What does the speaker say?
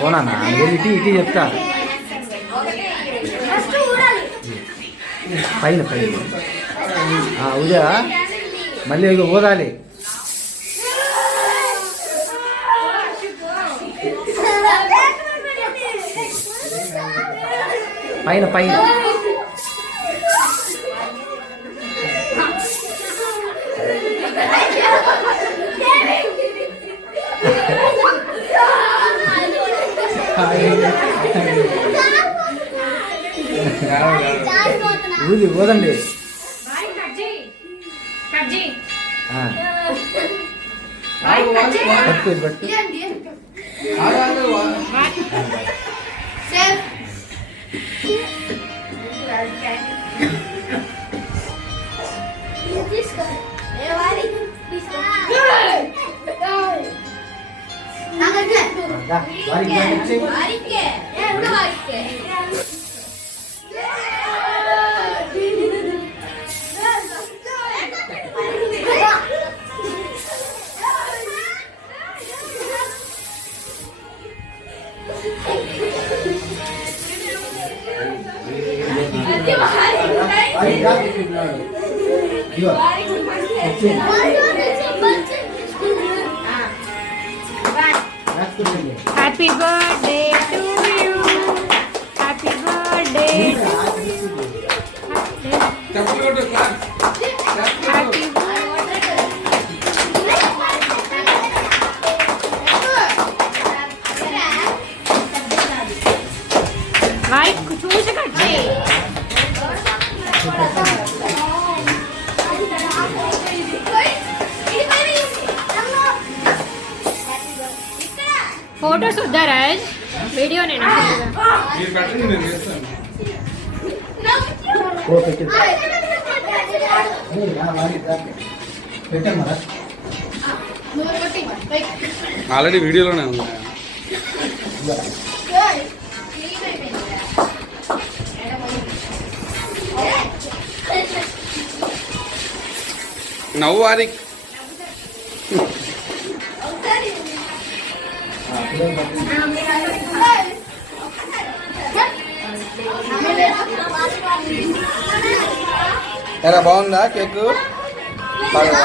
పోనా ఇటీ ఇటీ చెప్తా పైన పైన ఉదయ మళ్ళీ ఇక ఓదాలి పైన పైన ఊది పోదండి పట్టు పట్టు Happy birthday to you. Happy birthday. Happy birthday. Right, choose a card. Photos వద్దా రాజ్ వీడియో నేను ఆల్రెడీ వీడియోలోనే ఉంది నవ్వు వారికి ఎలా బాగుందా కేక్ బాగా